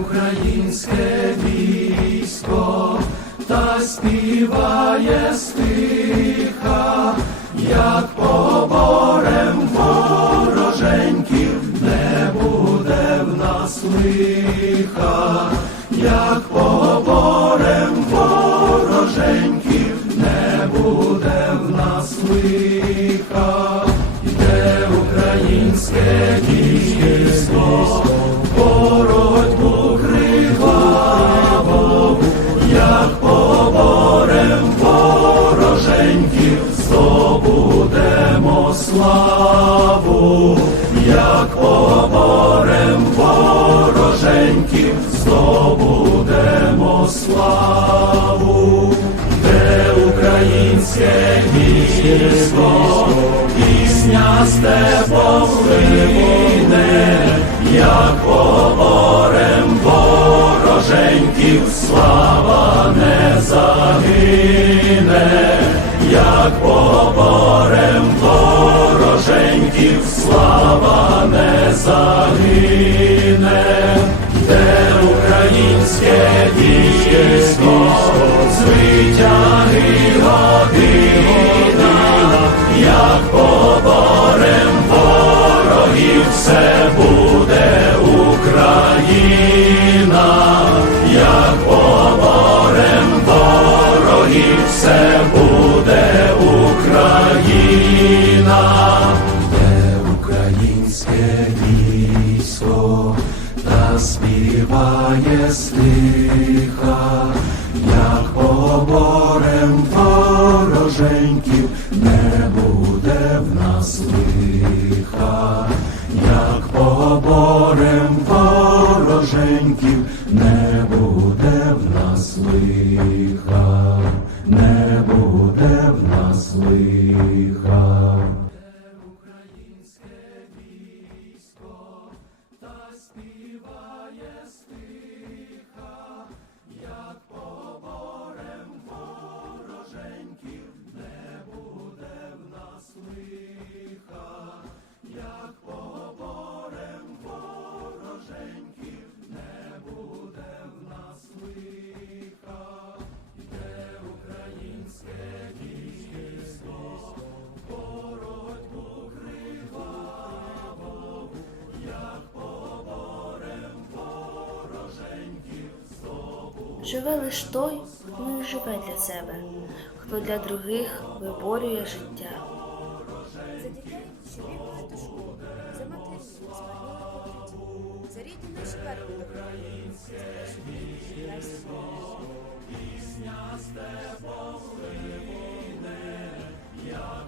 Українське військо та співає стиха, як поборем вороженьків, не буде в нас лиха, як поборем вороженьків, здобудемо славу, як поборем вороженьків, здобудемо славу, де українське військо, пісня степом лине, як поборем вороженьків, слава не загине, загине, де українське військо, співає стиха, як поборем вороженьків, не буде в нас лиха, як поборем вороженьків, не буде в нас лиха, не буде в нас лиха. співає співає. живе лиш той, хто не живе для себе, хто для других виборює життя. За дітей, що бігли до школи, за матерів, змарніли покриття, за рідні наші верхи за наші Пісня з тебе як